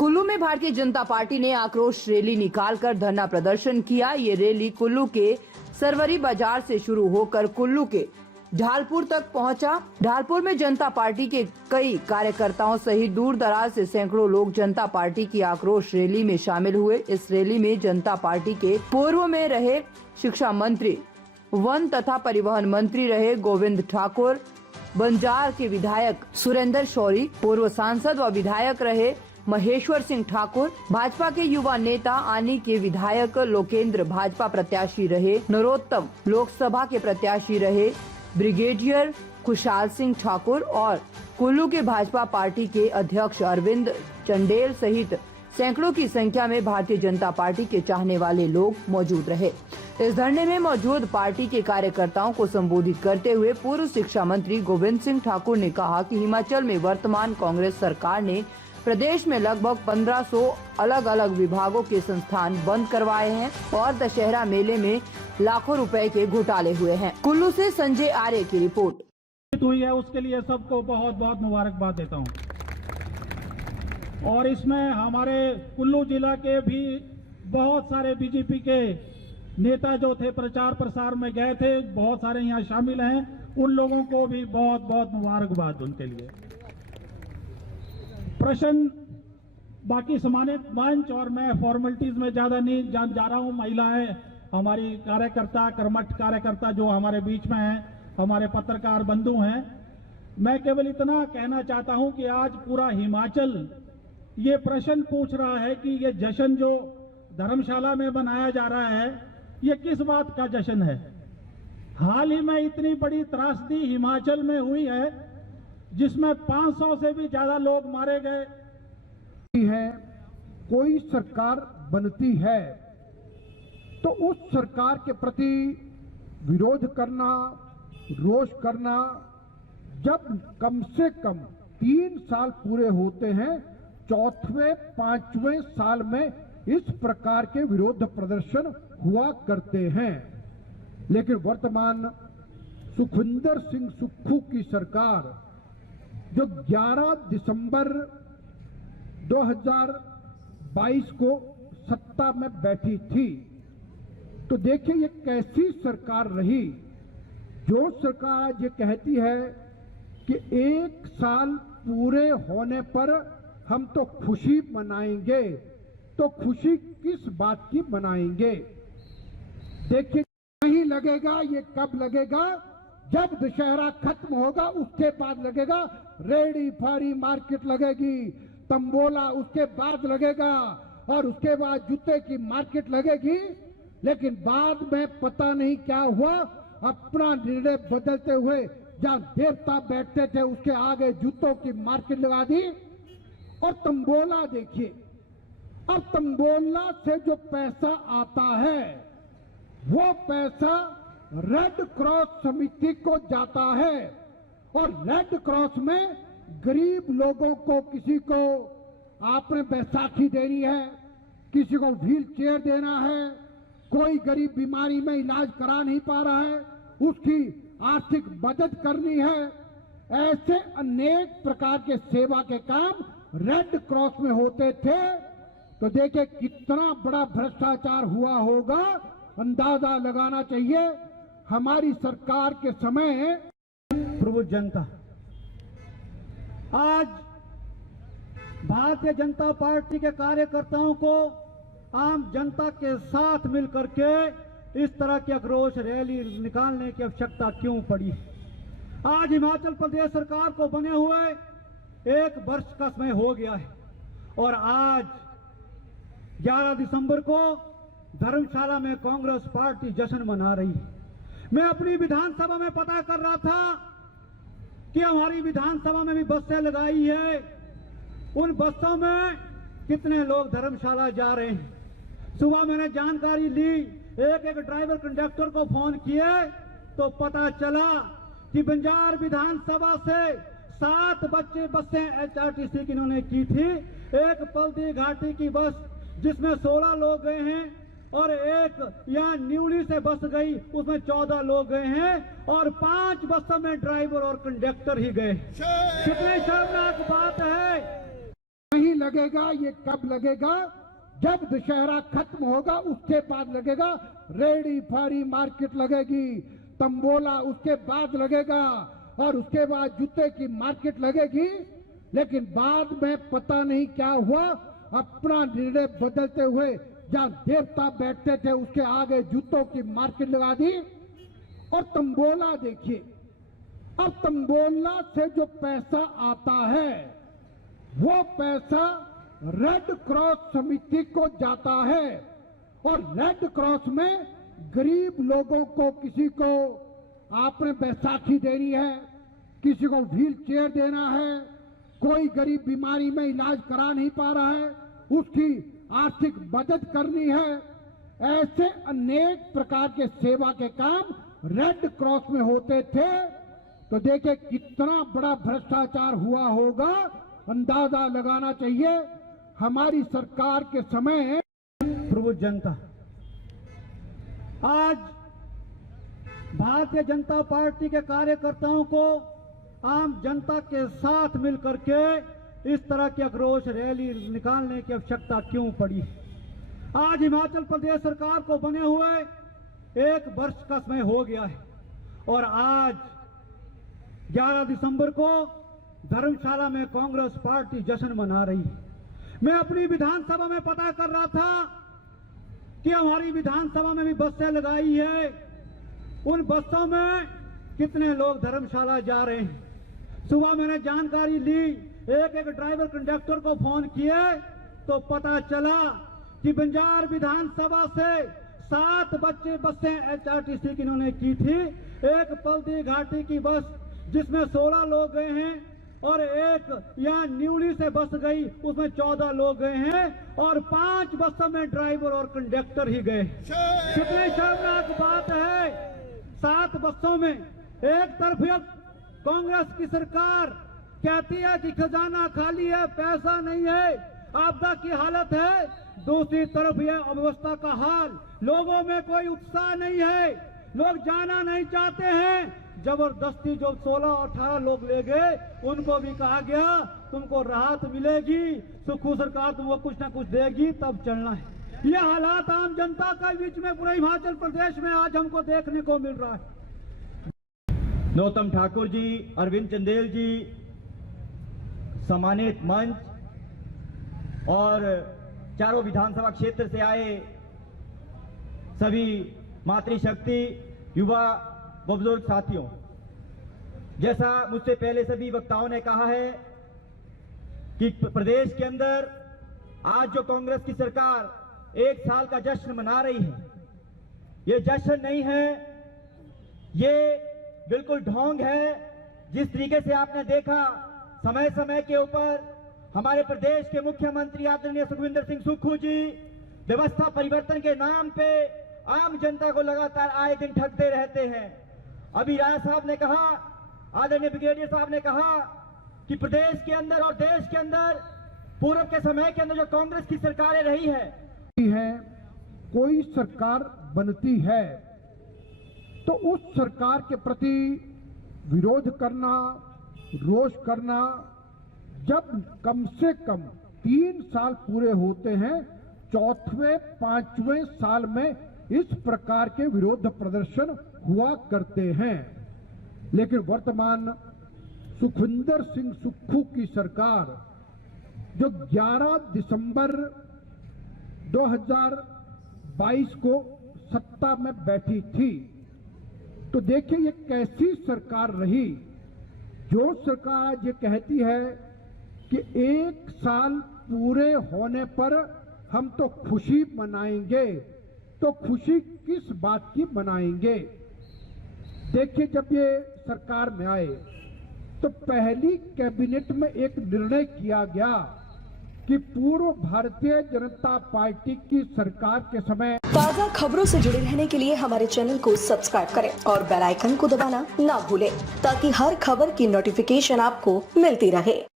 कुल्लू में भारतीय जनता पार्टी ने आक्रोश रैली निकालकर धरना प्रदर्शन किया। ये रैली कुल्लू के सरवरी बाजार से शुरू होकर कुल्लू के ढालपुर तक पहुंचा। ढालपुर में जनता पार्टी के कई कार्यकर्ताओं सहित दूर दराज से सैकड़ों लोग जनता पार्टी की आक्रोश रैली में शामिल हुए। इस रैली में जनता पार्टी के पूर्व में रहे शिक्षा मंत्री, वन तथा परिवहन मंत्री रहे गोविंद ठाकुर, बंजार के विधायक सुरेंद्र शौरी, पूर्व सांसद व विधायक रहे महेश्वर सिंह ठाकुर, भाजपा के युवा नेता आनी के विधायक लोकेंद्र, भाजपा प्रत्याशी रहे नरोत्तम, लोकसभा के प्रत्याशी रहे ब्रिगेडियर खुशहाल सिंह ठाकुर और कुल्लू के भाजपा पार्टी के अध्यक्ष अरविंद चंडेल सहित सैकड़ों की संख्या में भारतीय जनता पार्टी के चाहने वाले लोग मौजूद रहे। इस धरने में मौजूद पार्टी के कार्यकर्ताओं को संबोधित करते हुए पूर्व शिक्षा मंत्री गोविंद सिंह ठाकुर ने कहा कि हिमाचल में वर्तमान कांग्रेस सरकार ने प्रदेश में लगभग 1500 अलग अलग विभागों के संस्थान बंद करवाए हैं और दशहरा मेले में लाखों रुपए के घोटाले हुए हैं। कुल्लू से संजय आर्य की रिपोर्ट। हुई है उसके लिए सबको बहुत बहुत मुबारकबाद देता हूं। और इसमें हमारे कुल्लू जिला के भी बहुत सारे बीजेपी के नेता जो थे प्रचार प्रसार में गए थे, बहुत सारे यहाँ शामिल हैं। उन लोगों को भी बहुत बहुत मुबारकबाद उनके लिए। प्रश्न बाकी सम्मानित मंच और मैं फॉर्मेलिटीज में ज्यादा नहीं जा रहा हूं। महिलाएं, हमारी कार्यकर्ता, कर्मठ कार्यकर्ता जो हमारे बीच में हैं, हमारे पत्रकार बंधु हैं, मैं केवल इतना कहना चाहता हूं कि आज पूरा हिमाचल ये प्रश्न पूछ रहा है कि ये जश्न जो धर्मशाला में बनाया जा रहा है, ये किस बात का जश्न है। हाल ही में इतनी बड़ी त्रासदी हिमाचल में हुई है जिसमें 500 से भी ज्यादा लोग मारे गए है। कोई सरकार बनती है तो उस सरकार के प्रति विरोध करना, रोष करना, जब कम से कम 3 साल पूरे होते हैं, चौथे 5वें साल में इस प्रकार के विरोध प्रदर्शन हुआ करते हैं। लेकिन वर्तमान सुखविंदर सिंह सुक्खू की सरकार जो 11 दिसंबर 2022 को सत्ता में बैठी थी, तो देखिए ये कैसी सरकार रही जो सरकार ये कहती है कि 1 साल पूरे होने पर हम तो खुशी मनाएंगे। तो खुशी किस बात की मनाएंगे? देखिए नहीं लगेगा। ये कब लगेगा? जब दशहरा खत्म होगा उसके बाद लगेगा। रेडी फाड़ी मार्केट लगेगी, तंबोला उसके बाद लगेगा और उसके बाद जूते की मार्केट लगेगी। लेकिन बाद में पता नहीं क्या हुआ, अपना निर्णय बदलते हुए जहां देवता बैठते थे उसके आगे जूतों की मार्केट लगा दी। और तंबोला देखिए, अब तंबोला से जो पैसा आता है वो पैसा रेड क्रॉस समिति को जाता है और रेड क्रॉस में गरीब लोगों को, किसी को आपने बैसाखी देनी है, किसी को व्हील चेयर देना है, कोई गरीब बीमारी में इलाज करा नहीं पा रहा है, उसकी आर्थिक मदद करनी है। ऐसे अनेक प्रकार के सेवा के काम रेड क्रॉस में होते थे। तो देखिए कितना बड़ा भ्रष्टाचार हुआ होगा, अंदाजा लगाना चाहिए। हमारी सरकार के समय प्रभु जनता, आज भारतीय जनता पार्टी के कार्यकर्ताओं को आम जनता के साथ मिलकर के इस तरह की आक्रोश रैली निकालने की आवश्यकता क्यों पड़ी? आज हिमाचल प्रदेश सरकार को बने हुए 1 वर्ष का समय हो गया है और आज 11 दिसंबर को धर्मशाला में कांग्रेस पार्टी जश्न मना रही है। मैं अपनी विधानसभा में पता कर रहा था कि हमारी विधानसभा में भी बसें लगाई है। उन बसों में कितने लोग धर्मशाला जा रहे हैं। सुबह मैंने जानकारी ली, एक ड्राइवर कंडक्टर को फोन किए तो पता चला कि बंजार विधानसभा से 7 बसें HRTC की इन्होंने की थी। एक पलदी घाटी की बस जिसमें 16 लोग गए हैं और एक यहाँ न्यूली से बस गई उसमें 14 लोग गए हैं और 5 बसों में ड्राइवर और कंडक्टर ही गए। कितनी शर्मनाक बात है। नहीं लगेगा, ये कब लगेगा? जब दशहरा खत्म होगा उसके बाद लगेगा। रेडी फाड़ी मार्केट लगेगी, तंबोला उसके बाद लगेगा, और उसके बाद जूते की मार्केट लगेगी। लेकिन बाद में पता नहीं क्या हुआ, अपना निर्णय बदलते हुए जहां देवता बैठते थे उसके आगे जूतों की मार्केट लगा दी। और तंबोला देखिए, अब तंबोला से जो पैसा आता है वो पैसा रेड क्रॉस समिति को जाता है, और रेड क्रॉस में गरीब लोगों को, किसी को आपने बैसाखी देनी है, किसी को व्हील चेयर देना है, कोई गरीब बीमारी में इलाज करा नहीं पा रहा है, उसकी आर्थिक मदद करनी है। ऐसे अनेक प्रकार के सेवा के काम रेड क्रॉस में होते थे। तो देखिए कितना बड़ा भ्रष्टाचार हुआ होगा, अंदाजा लगाना चाहिए। हमारी सरकार के समय प्रभु जनता, आज भारतीय जनता पार्टी के कार्यकर्ताओं को आम जनता के साथ मिलकर के इस तरह की आक्रोश रैली निकालने की आवश्यकता क्यों पड़ी? आज हिमाचल प्रदेश सरकार को बने हुए 1 वर्ष का समय हो गया है, और आज 11 दिसंबर को धर्मशाला में कांग्रेस पार्टी जश्न मना रही है। मैं अपनी विधानसभा में पता कर रहा था कि हमारी विधानसभा में भी बसें लगाई है, उन बसों में कितने लोग धर्मशाला जा रहे हैं। सुबह मैंने जानकारी ली, एक ड्राइवर कंडक्टर को फोन किए तो पता चला कि बंजार विधानसभा से 7 बसें HRTC की इन्होंने की थी। एक पलदी घाटी की बस जिसमें 16 लोग गए हैं, और एक यहाँ न्यूली से बस गई उसमें 14 लोग गए हैं, और 5 बसों में ड्राइवर और कंडक्टर ही गए। कितनी शर्मनाक बात है। 7 बसों में एक तरफ कांग्रेस की सरकार कहती है कि खजाना खाली है, पैसा नहीं है, आपदा की हालत है, दूसरी तरफ यह अव्यवस्था का हाल, लोगों में कोई उत्साह नहीं है, लोग जाना नहीं चाहते हैं। जबरदस्ती जो 16 और 18 लोग ले गए उनको भी कहा गया तुमको राहत मिलेगी, सुखू सरकार तुमको कुछ ना कुछ देगी, तब चलना है। यह हालात आम जनता के बीच में पूरे हिमाचल प्रदेश में आज हमको देखने को मिल रहा है। नरोत्तम ठाकुर जी, अरविंद चंदेल जी, सम्मानित मंच और चारों विधानसभा क्षेत्र से आए सभी मातृशक्ति, युवा व बुजुर्ग साथियों, जैसा मुझसे पहले सभी वक्ताओं ने कहा है कि प्रदेश के अंदर आज जो कांग्रेस की सरकार 1 साल का जश्न मना रही है, ये जश्न नहीं है, ये बिल्कुल ढोंग है। जिस तरीके से आपने देखा समय समय के ऊपर हमारे प्रदेश के मुख्यमंत्री आदरणीय सुखविंदर सिंह सुक्खू जी व्यवस्था परिवर्तन के नाम पे आम जनता को लगातार आए दिन ठगते रहते हैं। अभी राय साहब ने कहा, आदरणीय ब्रिगेडियर साहब ने कहा कि प्रदेश के अंदर और देश के अंदर पूर्व के समय के अंदर जो कांग्रेस की सरकारें रही है, कोई सरकार बनती है तो उस सरकार के प्रति विरोध करना, रोष करना, जब कम से कम 3 साल पूरे होते हैं, 4वें 5वें साल में इस प्रकार के विरोध प्रदर्शन हुआ करते हैं। लेकिन वर्तमान सुखविंदर सिंह सुक्खू की सरकार जो 11 दिसंबर 2022 को सत्ता में बैठी थी, तो देखिए ये कैसी सरकार रही जो सरकार ये कहती है कि 1 साल पूरे होने पर हम तो खुशी मनाएंगे। तो खुशी किस बात की मनाएंगे? देखिए जब ये सरकार में आए तो पहली कैबिनेट में एक निर्णय किया गया कि पूर्व भारतीय जनता पार्टी की सरकार के समय ताज़ा खबरों से जुड़े रहने के लिए हमारे चैनल को सब्सक्राइब करें और बेल आइकन को दबाना ना भूलें ताकि हर खबर की नोटिफिकेशन आपको मिलती रहे।